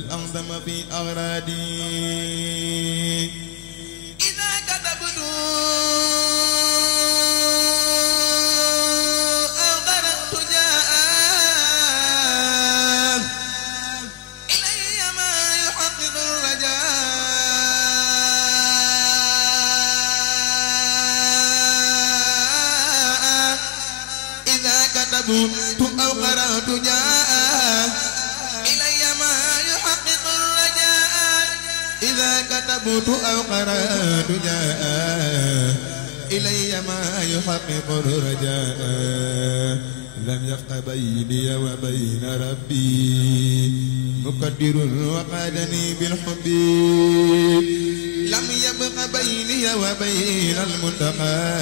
الأنظم في أغرادي إذا كتبت أو قرأت جاء إلي ما يحقق الرجاء إذا كتبت أو قرأت جاء إذا كتبت أو قرأت جاء إلي ما يحقق الرجاء لم يفق بيني وبين ربي مقدر وقادني بالحب لم يبق بيني وبين المنتقى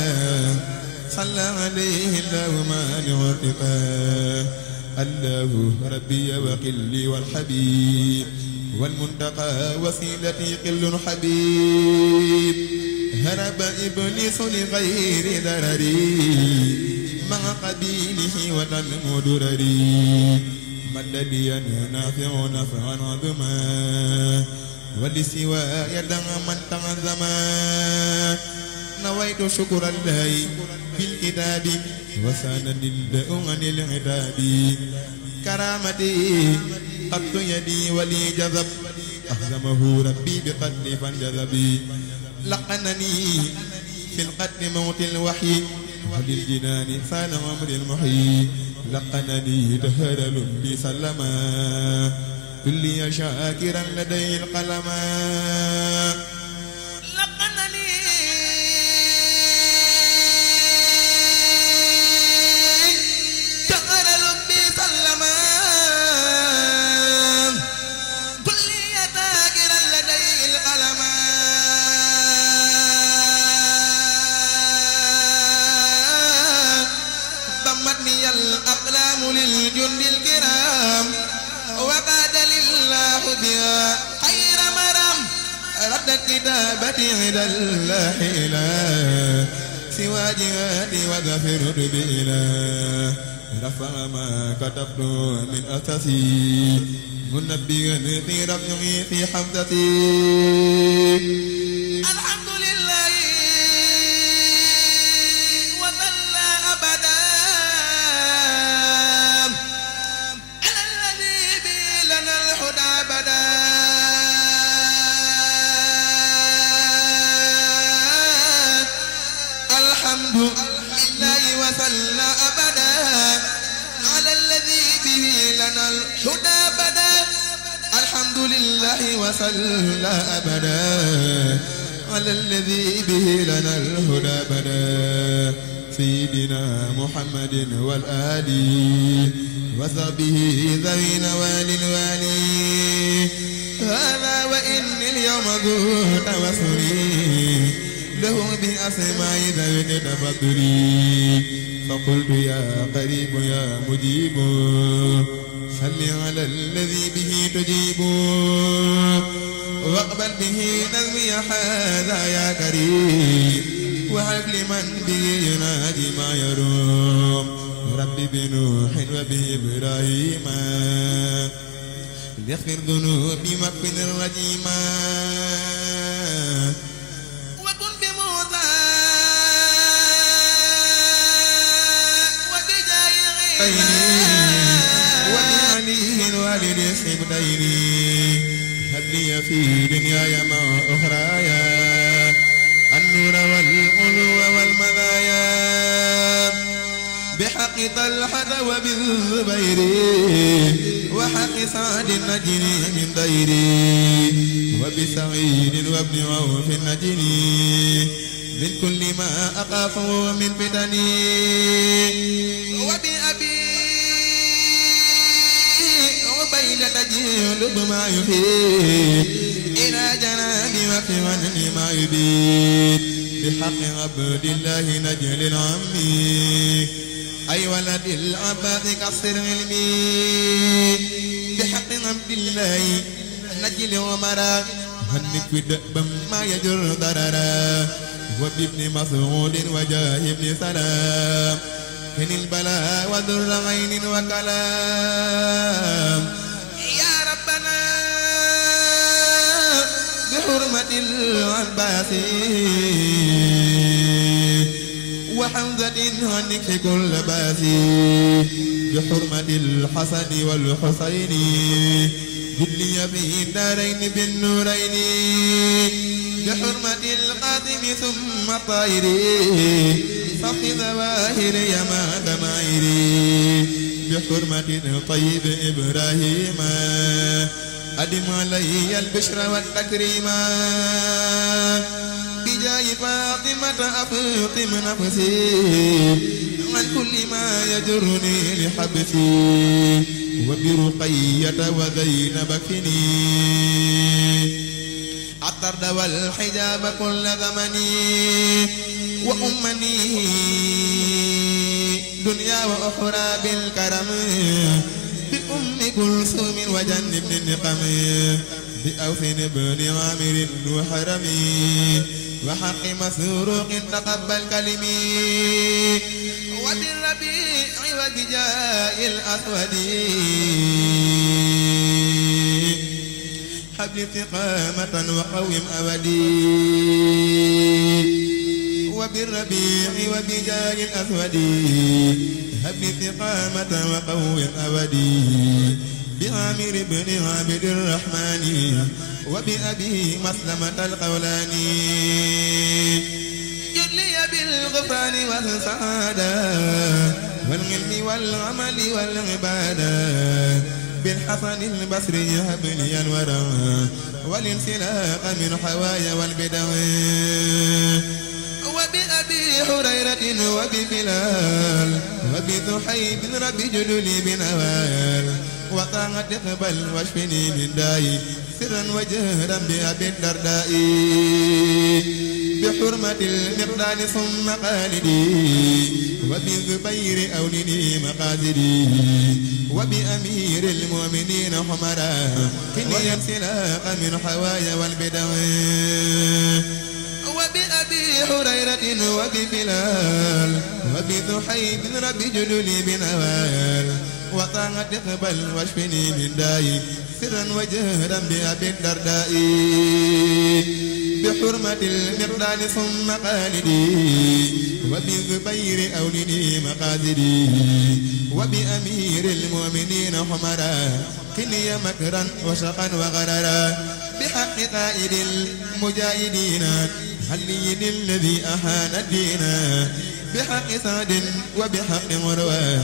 صلى عليه الله مانع ارتقى الله ربي وقلي والحبيب والمنتقى وسيلتي قل حبيب هرب إبليس لغير ضرري مع قبيله وتنمو درري مددي نافع نفعا عظما ولسواي دع من تعظما نويت شكر الله بالكتاب وساند الداء عن العتاب كرامتي قط يدي ولي جذب أهزمه ربي بقتل فانجذبي لقنني في القتل موت الوحي وللجنان سال عمر المحيي لقنني تهرل بي سلما كلي شاكرا لدي القلما للجند الكرام وقاد لله بها خير مرام ردت كتابتي عند الله إلى سوى جهادي وغفرت بإله رفع ما كتبت من أساسي منبئا في رفعي في حمزتي وصلى أبدا على الذي به لنا الهدى بدا سيدنا محمد والآل وصحبه ذوي نوال الوالي هذا وإني اليوم ذو توسلي له بأسماء ذوي تفضلي فقلت يا قريب يا مجيب صل على الذي به تجيب واقبل به نظمي هذا يا كريم وهب لمن به ينادي ما يروم ربي بنوح وبإبراهيم ليغفر ذنوبي واغفر الرجيم وكن بموسى وبجاي والد السبتين هب لي في دنياي مع أخرايا النور والعلو والمذايا بحق طلحة وبالزبير وحق سعد النجني من ضيري وبسعيد وابن عوف النجني من كل ما أخافه من فتني وبأبي تجيل بما يفيد إلى جنابي وقمني ما يبيد بحق عبد الله نجل العمي أي ولد العباس كسر علمي بحق عبد الله نجل عمرا هنك بدأبا ما يجر ضررا وبابن مسعود وجاه ابن سلام من البلاء وذر عين وكلام يا ربنا بحرمة العباس وحمزة عنك كل باس بحرمة الحسن والحسين جلي في الدارين بالنورين بحرمة القاسم ثم الطائر صف ظواهر يما دمائر بحرمة الطيب إبراهيم أدم علي البشر والتكريم بجاي فاطمة أفطم نفسي عن كل ما يجرني لحبسي وبرقية وزينب كني الطرد والحجاب كل زمني وأمني دنيا وأخرى بالكرم بأم كلثوم وجنب النقم بأوف بن عامر وحرمي وحق مسروق تقبل كلمي وبالربيع وبجاء الأسود حبل استقامة وقوم أبدي وبالربيع وبجاء الأسود حبل استقامة وقوم أبدي بعامر بن عابد الرحمن وبأبي مسلمة القولاني جلي بالغفران والسعادة والعلم والعمل والعبادة بالحسن البصري هب لي الورى والانسلاق من حوايا والبدع وبأبي هريرة وببلال وبذحيب رب جدلي بنوال وطاعة اقبل واشفني من داي سرا وجهرا بأبي الدرداء بحرمة المقداد ثم قالدي وبالزبير أولني مقاصدي وبأمير المؤمنين حمرا كني انسلاق من حوايا والبدع وبأبي هريرة وببلال وبذحيب رب جدلي بنوال وطاعة اقبل واشفني من داي سرا وجهرا بأبي الدرداء بحرمة المقداد ثم قالدي وبالزبير أولني مقاصدي وبأمير المؤمنين حمرا كني مكرا وشقا وغررا بحق قائد المجاهدين علي الذي أحان الدين بحق سعد وبحق مروى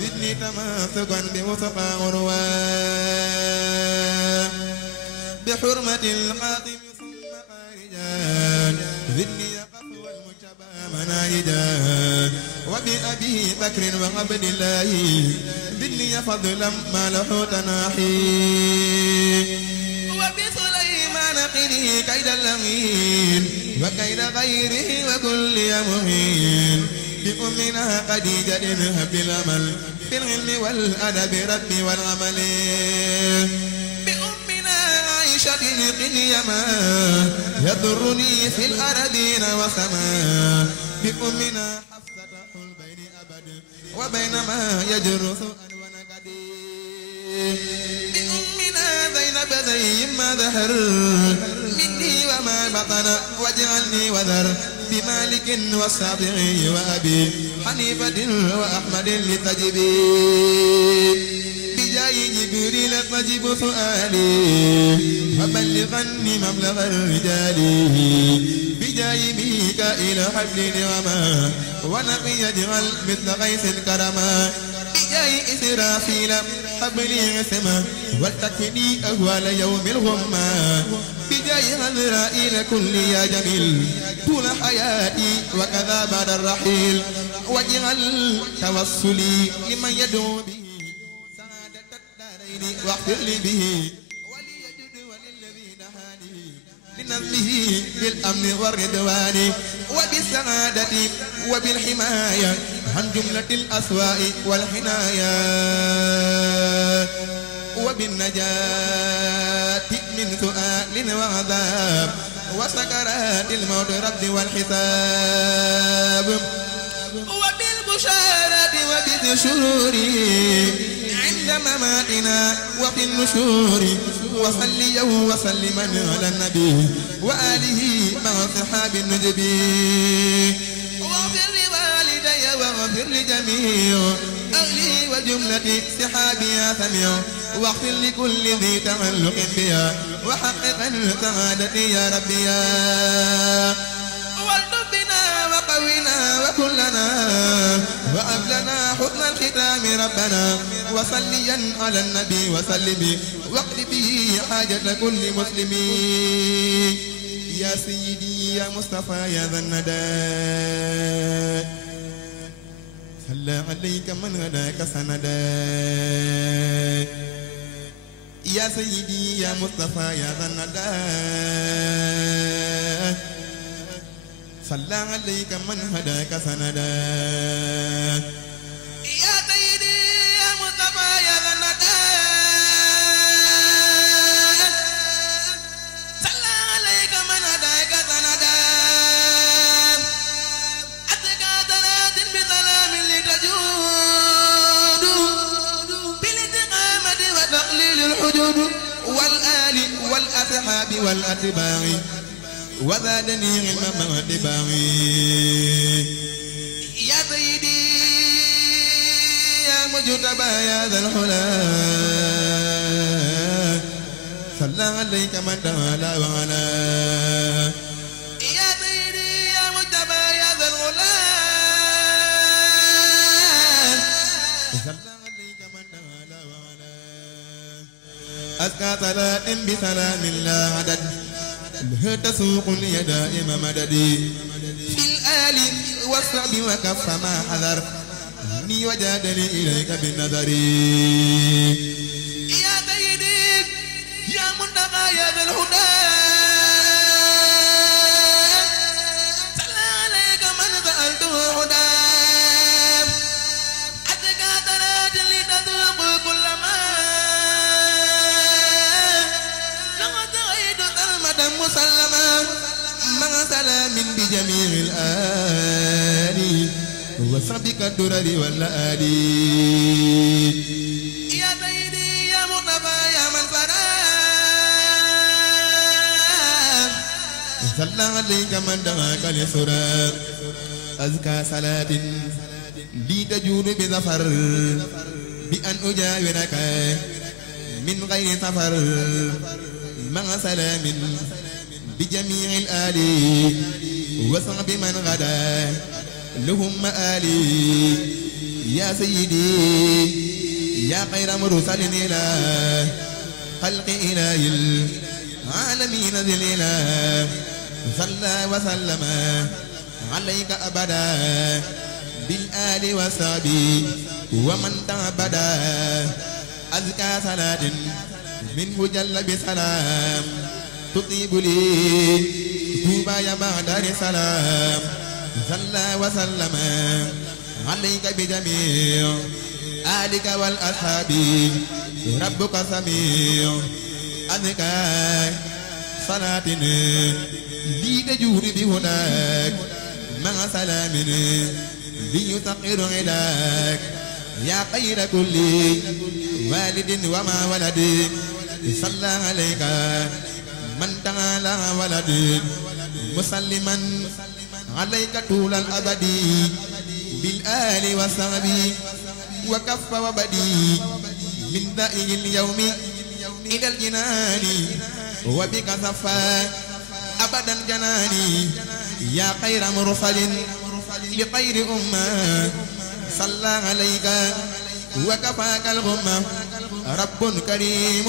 زدني تماسكا بوثقى مروى بحرمة القاطم ثم خارجا زدني قفو المجتبى مناهجا وبأبي بكر وعبد الله زدني فضلا ما له تناحي وبسليمان قني كيد اللمين وكيد غيره وكل مهين بأمنا خديجة هب الأمل في العلم والأدب ربي والعمل بأمنا عائشة قني ما يضرني في الأرضين وسما بأمنا حفصة البين أبد وبينما يجر سوءا ونكدي بأمنا زينب زي ما ظهر مني وما بطن واجعلني وذر بمالك والشافعي وأبي حنيفة وأحمد لتجبي بجاي جبريل تجب سؤالي فبلغني مبلغ الرجال بجاي ميكائيل حبل نعما ونبي يجعل مثل غيث كرما بجاي إسرافيل حبلي عصما ولتكفني أهوال يوم الغمة بجاي عذرائيل كل يا جميل طول حياتي وكذا بعد الرحيل واجعل توسلي لمن يدعو به سعادة الدارين واغفر لي به وليجد وللذي نهاني لنزله بالأمن والرضوان وبالسعادة وبالحماية عن جملة الأسواء والحنايا وبالنجاة من سؤال وعذاب وسكرات الموت رب والحساب بالبشارات وبالشرور عند مماتنا وفي النشور وصليا وسلما على النبي وآله مع أصحاب النجب واغفر لوالدي واغفر لجميع أهلي وجملة صحابي يا سميع واغفر لكل ذي تعلق بها وحققا سعادتي يا ربي يا والطف بنا وقونا وكلنا وأبلنا حسن الختام ربنا وصليا على النبي وسلم واقض به حاجة كل مسلم يا سيدي يا مصطفى يا ذا الندى صلى عليك من هداك سندا يا سيدي يا مصطفى يا ذا الندى صلى عليك من هداك سندا يا سيدي يا مصطفى يا ذا الندى صلى عليك من هداك سندا أتقى صلاة بسلام لتجود بالاستقامة وتقليل الحدود والآل والأصحاب والأتباع وزادني علما واتباعي يا سيدي يا مجتبى يا ذا الحلا صلى عليك من تعالى وعلا يا سيدي يا مجتبى يا ذا الحلا صلى عليك من تعالى وعلا أزكى صلاة بسلام لا عدد لها تسوق اليدائم مددي في الآل والصعب وكف ما حذر ني وجادني إليك بالنظر يا سيدي يا منتقى يا ذا الهدى صلى عليك من سألته هدى أتقى صلاة لتذوق كل ما مسلما مع سلام بجميع الآل وصحبك الدرر والآل يا سيدي يا مصطفى يا من سلام صلى عليك من دعاك لسرار أزكى صلاة لي تجود بظفر بأن أجاورك من غير سفر مع سلام بجميع الآل وصحب من غدا لهم مآلي يا سيدي يا خير مرسل إلى خلق إله العالمين ذي الإله صلى وسلم عليك أبدا بالآل وصحبه ومن تعبدا أزكى صلاة منه جل بسلام تطيب لي توبا يا دار سلام صلى وسلم عليك بجميع آلك والأصحاب ربك سميع أذكى صلاة لي تجور بهداك مع سلام ليسقر علاك يا خير كل والد وما ولد صلى عليك من تعالى ولد مسلما عليك طول الأبد بالآل والصحب وكف وبدي من دائج اليوم إلى الجنان وبك صفى أبدا جناني يا خير مرسل لخير أمة صلى عليك وكفاك الغمة رب كريم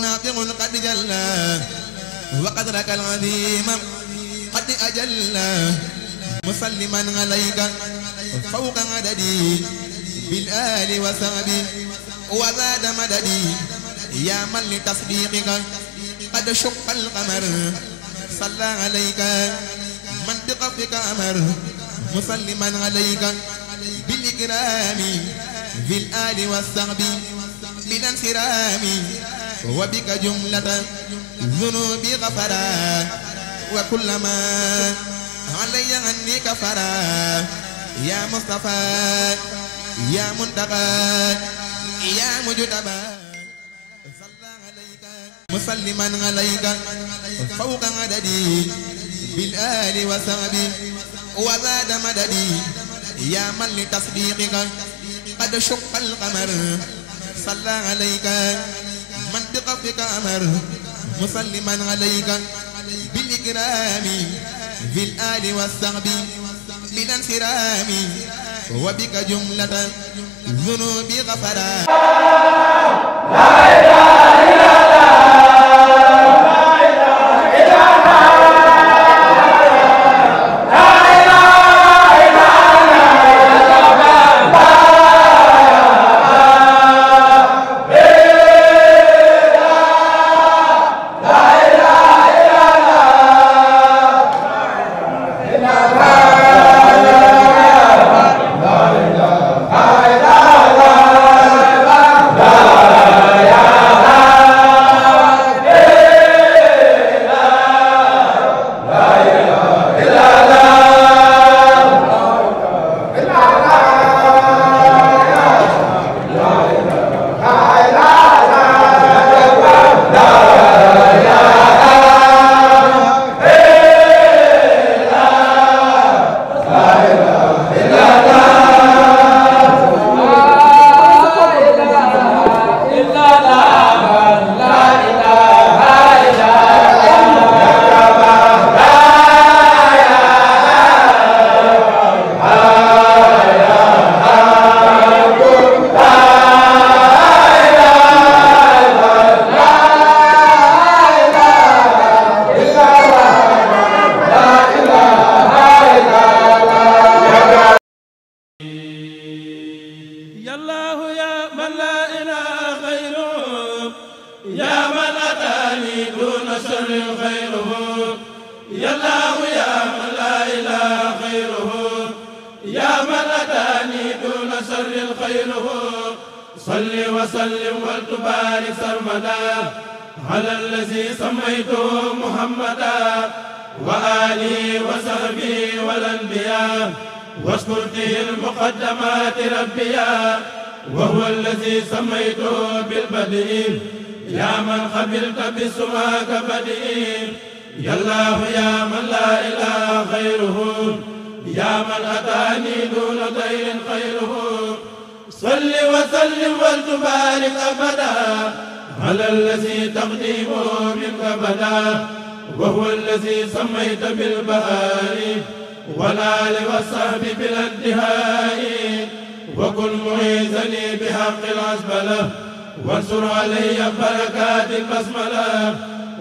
ناطق قد جلى وقدرك العظيم قد أجلى مسلما عليك فوق عددي بالآل وصحبه وزاد مددي يا من لتصديقك قد شق القمر صلى عليك من بقفك أمر مسلما عليك بالإكرام في الآل والصحب من انصرام وبك جملة ذنوب غفرا وكلما علي عني كفرا يا مصطفى يا منتقى يا مجتبى صلى عليك مسلما عليك فوق عددي بالآل وصحبه وزاد مددي يا من لتصديقك قد شق القمر صلى عليك من بقفك أمر مسلما عليك بالإكرام في الآل والصحب بلا انصرام وبك جملة ذنوب غفرا لا إله إلا صل وسلم وتبارك سرمدا على الذي سميته محمدا وآله وصحبه والأنبياء واشكر فيه المقدمات ربيا وهو الذي سميته بالبدء يا من قبلت بسماك بدء يا الله يا من لا إله غيره يا من أتاني دون غير خيره صل وسلم وتبارك أبدا على الذي تقديمه منك بدا وهو الذي سميت بالبهاء والآل والصحب بالانتهاء وكن معيذني بحق العزبلة وانصر علي بركات البسملة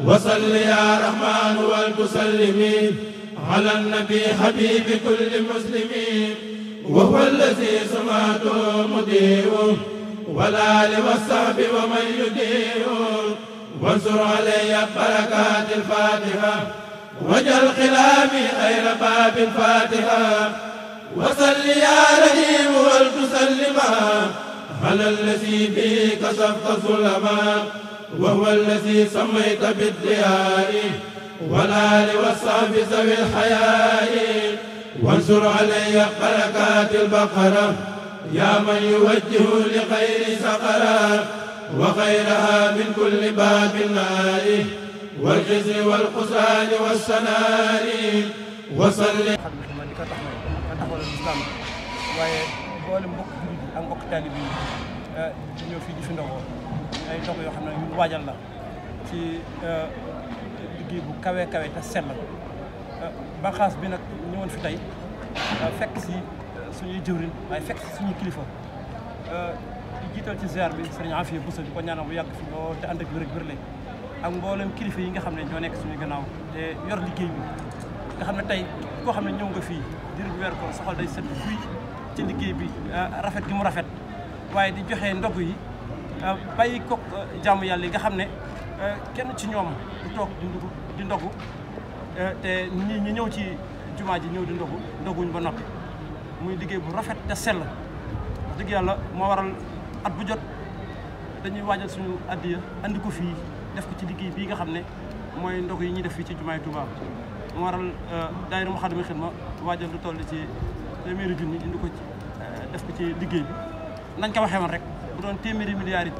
وصل يا رحمن والتسلمين على النبي حبيب كل مسلمين وهو الذي سمعته مديء والآل والصحب ومن يديء وانصر علي بركات الفاتحة وجل خلامي خير باب الفاتحة وصل يا رحيم والتسلما على الذي به كشفت ظلما وهو الذي سميت بالضياء والآل والصحب ذوي الحياء وانصر علي بركات البقرة يا من يوجه لخير سقرا وخيرها من كل باب النار والجزر والخسران والسنار وصل waaye boole mbokk jullit yi ak mbokk taalib yi ñëw fii di fi ndogoo ay ndog yoo xam ne ñu waajal la ci liggéey bu kawe kawe te sell banqaas bi nag ñëwoon fi tey fekk si suñuy jëwrin waaye fekk si suñuy kilifa di jiital ci ziar bi sëriñ Afiya Bousso di ko ñaanal bu yàgg fi lool te ànd ak wér ak mboolem kilifa yi nga xam ne ñoo nekk suñu gannaaw te yor liggéey bi nga xam ne tey koo xam ne ñëw nga fii dir bu weer ko soxal day sedd guy ci liggéey bi rafet gi mu rafet waaye di joxe ndog yi bàyyi ko jàmm yàlla yi nga xam ne kenn ci ñoom du toog di ndogu te ñi ñëw ci jumaa ji ñëw di ndoguñ ba noppi muy liggéey bu rafet te sell wax dëgg yàlla moo waral at bu jot dañuy waajal suñu addiya andi ko fii def ko ci liggéey bii nga xam ne mooy ndog yi ñuy def fii ci jumaay Touba moo waral daayira Moukhaddamatoul Khidma waajal lu toll ci téeméeri junni indi ko ci def ko ci liggéey bi nañ ko waxee woon rek bu doon téeméeri milliards it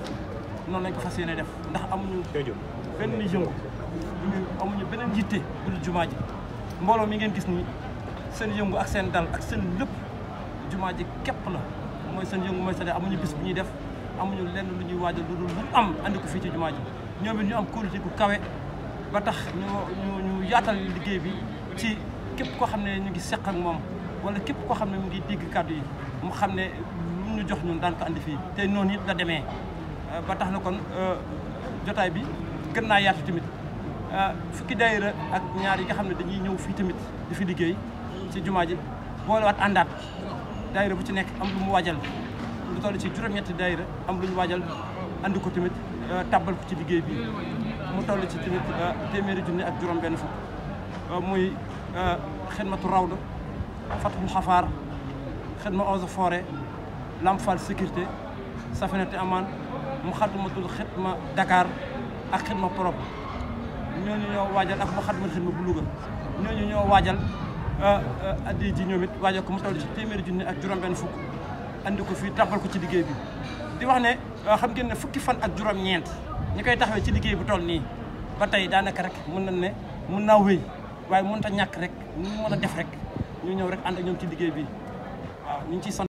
noonu lañ ko fas yéene def ndax amuñu benn yëngu amuñu beneen yitte bu dul jumaa ji mbooloo mi ngeen gis ni seen yëngu ak seen dal ak seen lépp jumaa ji képp la mooy seen yëngu mooy seen amuñu bis bu ñuy def amuñu lenn lu ñuy waajal lu dul lu am andi ko fii ci jumaa ji ñoom it ñu am qualité gu kawe ba tax ñu yaatal liggéey bi ci képp koo xam ne ñu ngi seq ak moom wala képp koo xam ne mu ngi dégg kàddu yi mu xam ne lu ñu jox ñun daan ko andi fii te noonu it la demee ba tax na kon jotaay bi gën naa yaatu tamit fukki daayira ak ñaar yi nga xam ne dañuy ñëw fii tamit di fi liggéey ci jumaa ji boolewaat àndaat daayira bu ci nekk am lu mu waajal lu toll ci juróom-ñetti daayira am lu ñu waajal andi ko tamit tàbbal ko ci liggéey bi mu toll ci tamit téeméeri junni ak juróom benn fukk muy xidmatu rawda fathul xafaar xidma eaux et forêt Lamp Fall sécurité safinati amaan mu xadmatul xidma Dakar ak xidma propre ñooñu ñoo waajal ak mu xadmatul xidma bu Louga ñooñu ñoo waajal addi ji ñoom it waajal ko mu toll ci téeméeri junni ak juróom benn fukk andi ko fii tàbbal ko ci liggéey bi di wax ne xam ngeen ne fukki fan ak juróom-ñeent ñi koy taxawee ci liggéey bu toll nii ba tey daanaka rek mën nañ ne mën naa wéy waaye mënut a ñàkk rek ñu mën a def rek ñu ñëw rek ànd ak ñoom ci liggéey bi waaw ñu ngi ciy sant